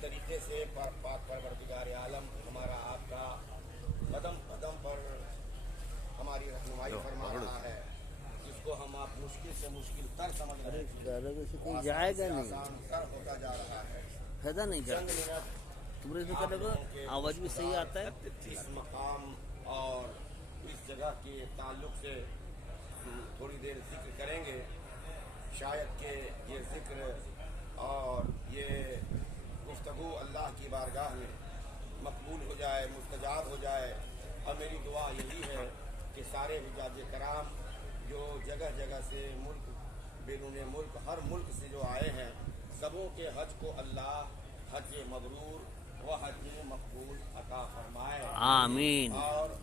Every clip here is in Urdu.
طریقے سے پاک پروردگار عالم ہمارا آپ کا قدم قدم پر ہماری رہنمائی فرما رہا ہے، جس کو ہم آپ مشکل سے مشکل تر سمجھ رہے ہیں، جائے گا نہیں، آسان تر ہوتا جا رہا ہے۔ فائدہ نہیں چند کرتا منٹ تمہیں تو کرے گا، آواز بھی صحیح آتا ہے۔ اس مقام اور اس جگہ کے تعلق سے تھوڑی دیر ذکر کریں گے، شاید کہ یہ ذکر اور یہ گفتگو اللہ کی بارگاہ میں مقبول ہو جائے، مستجاب ہو جائے۔ اور میری دعا یہی ہے کہ سارے حجاج کرام جو جگہ جگہ سے ملک بیرون ملک ہر ملک سے جو آئے ہیں، سبوں کے حج کو اللہ حج مبرور و حج مقبول عطا فرمائے، آمین۔ اور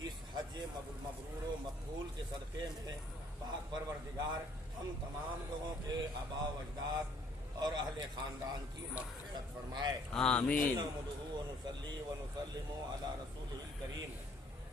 اس حج مبرور و مقبول کے صدقے میں پاک پروردگار ہم تمام لوگوں کے آباء و اجداد اور اہل خاندان کی مغفرت فرمائے، آمین۔ نحمدہ ونصلی ونسلم علی رسولہ الکریم،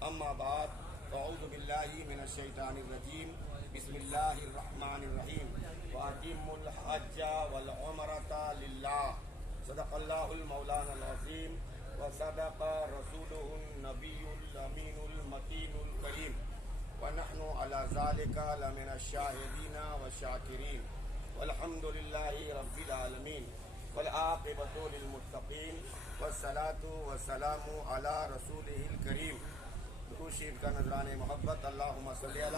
اما بعد، اعوذ باللہ من الشیطان الرجیم، بسم اللہ الرحمن الرحیم، وَأَتِمُّوا الْحَجَّ وَالْعُمْرَةَ لِلَّهِ، صدق اللہ المولانا العظیم وصدق رسولہ النبی الامین المتین الکریم، ونحن علی ذلک لمن الشاہدین والشاکرین، والحمد للہ رب العالمین، والعاقبۃ للمتقین، والصلاۃ والسلام علی رسولہ الکریم۔ درود شریف کا نذران محبت، اللہم صلی علی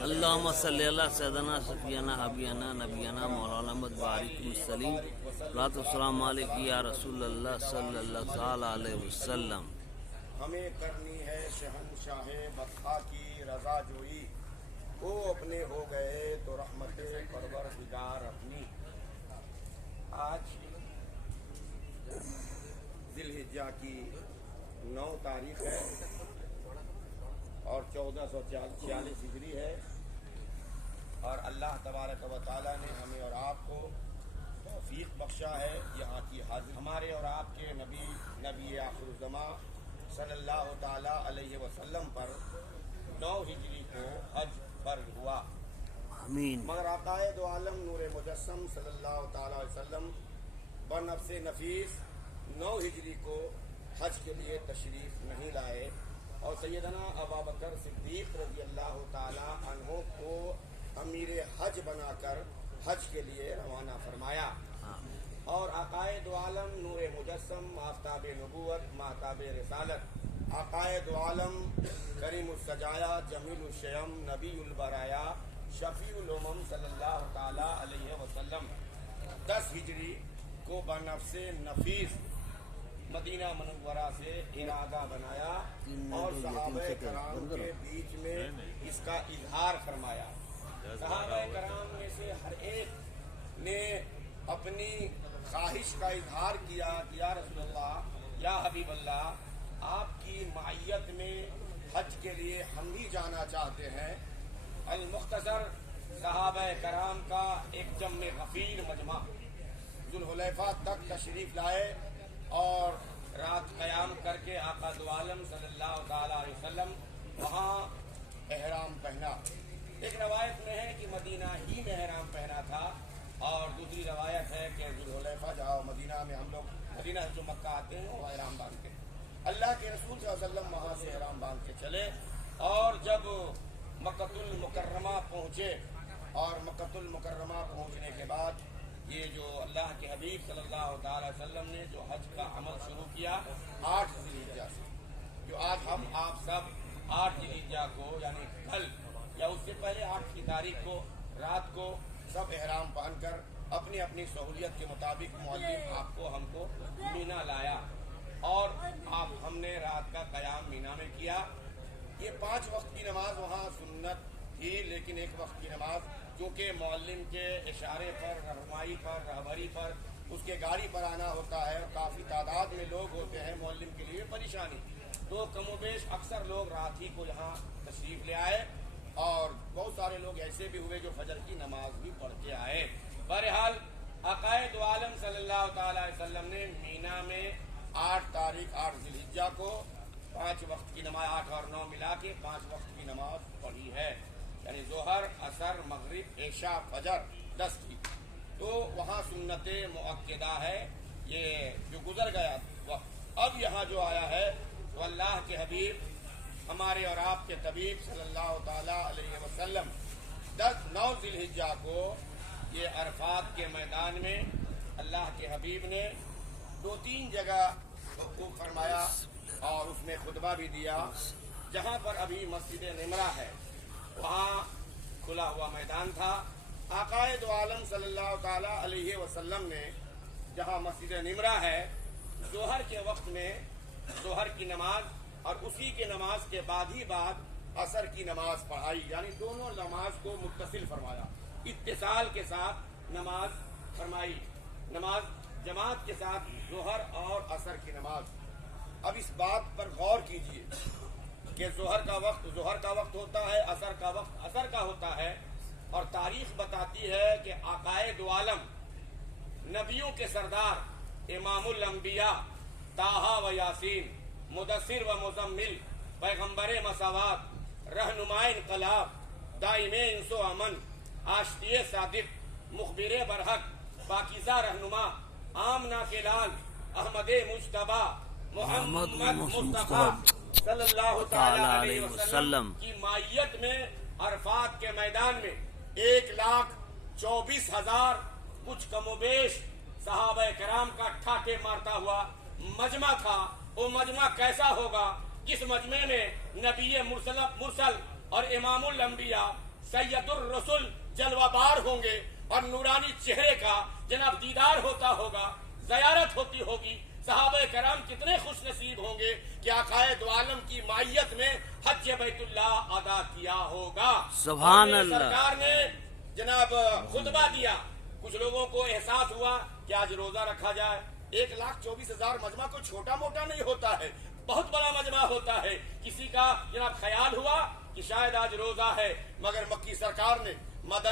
اللہم صلی اللہ سیدنا سفیانہ حبیانہ نبیانہ مولانا محمد بارک وسلم، رات السلام علیک یا رسول اللہ صلی اللہ تعالی علیہ وسلم۔ ہمیں کرنی ہے شہنشاہ بقا کی رضا جوئی، وہ اپنے ہو گئے تو رحمت پروردگار اپنی۔ آج ذی الحجہ کی 9 تاریخ ہے اور 1446 ہجری ہے، اور اللہ تبارک و تعالیٰ نے ہمیں اور آپ کو توفیق بخشا ہے یہاں کی حاضر ہمارے اور آپ کے نبی آخر الزمان صلی اللہ تعالیٰ علیہ وسلم پر 9 ہجری کو حج فرض ہوا، آمین۔ مگر عقائد و عالم نور مجسم صلی اللہ تعالیٰ علیہ وسلم بنفس نفیس 9 ہجری کو حج کے لیے تشریف نہیں لائے، اور سیدنا ابوبکر صدیق رضی اللہ تعالیٰ عنہ کو امیر حج بنا کر حج کے لیے روانہ فرمایا، اور عقائد عالم نور مجسم آفتاب نبوت ماہتاب رسالت عقائد عالم کریم السجایا جمیل الشیم نبی البرایا شفیع الامم صلی اللہ تعالیٰ علیہ وسلم 10 ہجری کو بنفس نفیس مدینہ منورہ سے ارادہ بنایا، اور صحابہ کرام کے بیچ میں اس کا اظہار فرمایا۔ صحابہ کرام میں سے ہر ایک نے اپنی خواہش کا اظہار کیا کہ یا رسول اللہ، یا حبیب اللہ، آپ کی معیت میں حج کے لیے ہم بھی جانا چاہتے ہیں۔ المختصر صحابہ کرام کا ایک جمع غفیر مجمع ذوالحلیفہ تک تشریف لائے، اور رات قیام کر کے آقا دو عالم صلی اللہ تعالیٰ علیہ وسلم وہاں احرام پہنا۔ ایک روایت میں ہے کہ مدینہ ہی میں احرام پہنا تھا، اور دوسری روایت ہے کہ ذوالحلیفہ جاؤ، مدینہ میں ہم لوگ مدینہ جو مکہ آتے ہیں وہ احرام باندھ کے، اللہ کے رسول صلی اللہ علیہ وسلم وہاں سے احرام باندھ کے چلے، اور جب مکہ المکرمہ پہنچے، اور مکہ المکرمہ پہنچنے کے بعد یہ جو اللہ کے حبیب صلی اللہ تعالی وسلم نے جو حج کا عمل شروع کیا 8 ذی الحجہ سے، جو آج ہم آپ سب 8 ذی الحجہ کو یعنی کل یا اس سے پہلے 8 کی تاریخ کو رات کو سب احرام پہن کر اپنی اپنی سہولیت کے مطابق معلم آپ کو ہم کو مینا لایا، اور ہم نے رات کا قیام مینا میں کیا۔ یہ 5 وقت کی نماز وہاں سنت تھی، لیکن ایک وقت کی نماز کیونکہ معلم کے اشارے پر، رہنمائی پر، رہبری پر اس کے گاڑی پر آنا ہوتا ہے، اور کافی تعداد میں لوگ ہوتے ہیں، معلم کے لیے پریشانی، تو کم و بیش اکثر لوگ رات ہی کو یہاں تشریف لے آئے، اور بہت سارے لوگ ایسے بھی ہوئے جو فجر کی نماز بھی پڑھ کے آئے۔ بہرحال عقائد عالم صلی اللہ تعالی علیہ وسلم نے مینا میں 8 تاریخ 8 ذی الحجہ کو 5 وقت کی نماز، 8 اور 9 ملا کے 5 وقت کی نماز پڑھی ہے، یعنی ظہر، عصر، مغرب، عشاء، فجر 10 کی۔ تو وہاں سنت مؤکدہ ہے، یہ جو گزر گیا وقت، اب یہاں جو آیا ہے تو اللہ کے حبیب ہمارے اور آپ کے طبیب صلی اللہ تعالی علیہ وسلم 9 ذی الحجہ کو یہ عرفات کے میدان میں اللہ کے حبیب نے 2-3 جگہ وقوف فرمایا اور اس میں خطبہ بھی دیا. جہاں پر ابھی مسجد نمرہ ہے وہاں کھلا ہوا میدان تھا. آقائے دو عالم صلی اللہ تعالی علیہ وسلم نے جہاں مسجد نمرہ ہے ظہر کے وقت میں ظہر کی نماز اور اسی کے نماز کے بعد ہی بعد عصر کی نماز پڑھائی، یعنی دونوں نماز کو متصل فرمایا، اتصال کے ساتھ نماز فرمائی، نماز جماعت کے ساتھ ظہر اور عصر کی نماز. اب اس بات پر غور کیجئے کہ ظہر کا وقت ہوتا ہے، عصر کا وقت عصر کا ہوتا ہے، اور تاریخ بتاتی ہے کہ آقائے دو عالم نبیوں کے سردار امام الانبیاء طٰہٰ و یاسین، مدثر و مزمل، پیغمبر مساوات، رہنماء انقلاب، دائم انس و امن، آشتی صادق، مخبر برحق، پاکیزہ رہنما، آمنہ کے لال، احمد مجتبیٰ، محمد مصطفیٰ صلی اللہ تعالی علیہ وسلم کی مائیت میں عرفات کے میدان میں 1,24,000 کچھ کم و بیش صحابہ کرام کا ٹھاٹے مارتا ہوا مجمع تھا. وہ مجمع کیسا ہوگا؟ جس مجمع میں نبی مرسل اور امام الانبیاء سید الرسل جلوہ بار ہوں گے اور نورانی چہرے کا جناب دیدار ہوتا ہوگا، زیارت ہوتی ہوگی. صحابہ کرام کتنے خوش نصیب ہوں گے کہ آقائے دو عالم کی مائیت میں حج بیت اللہ ادا کیا ہوگا. سبحان اللہ. سرکار نے جناب خطبہ دیا، کچھ لوگوں کو احساس ہوا کہ آج روزہ رکھا جائے. 1,24,000 مجمع کوئی چھوٹا موٹا نہیں ہوتا ہے، بہت بڑا مجمع ہوتا ہے. کسی کا جناب خیال ہوا کہ شاید آج روزہ ہے، مگر مکی سرکار نے مدنی